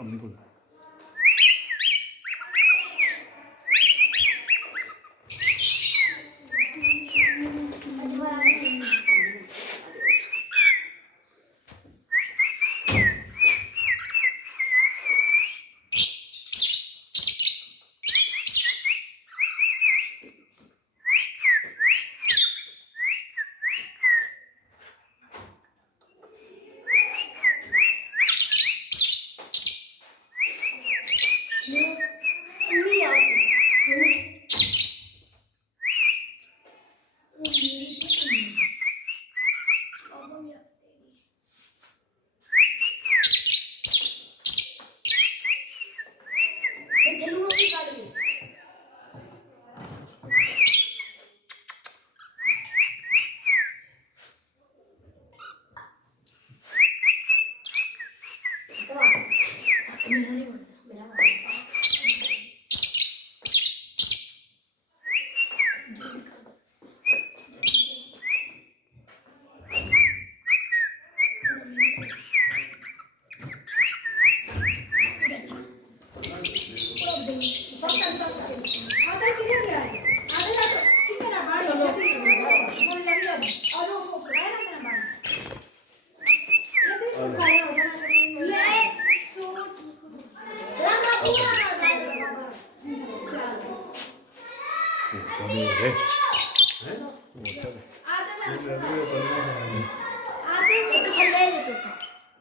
ਅੰਮੀ ਕੋਲ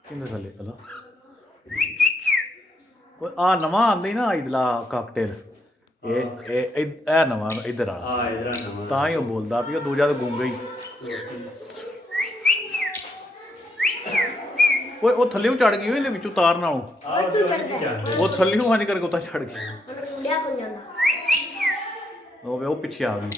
ਕਿੰਨੇ ਥੱਲੇ ਹਲਾ ਕੋਈ ਆ ਨਵਾਂ ਆਂਦਾ ਹੀ ਨਾ ਇਦਲਾ ਕਾਕਟੇਲ ਇਹ ਨਵਾਂ ਇਧਰ ਆ ਤਾਂ ਹੀ ਉਹ ਬੋਲਦਾ ਵੀ ਉਹ ਦੂਜਾ ਤਾਂ ਗੂੰਗਾ ਹੀ ਓਏ ਉਹ ਥੱਲੇ ਚੜ ਗਈ ਇਹਦੇ ਵਿੱਚੋਂ ਤਾਰ ਨਾਲੋਂ ਉਹ ਥੱਲੇ ਹਾਨੀ ਕਰਕੇ ਉੱਤਾ ਚੜ ਗਈ ਉਹ ਵੇ ਉਹ ਪਿੱਛੇ ਆ ਗਈ